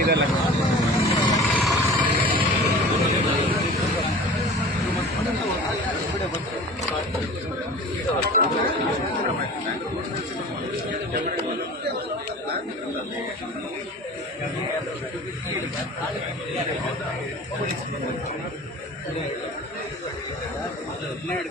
ಇದೆಲ್ಲ ಹನ್ನೆರಡು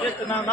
just, no, not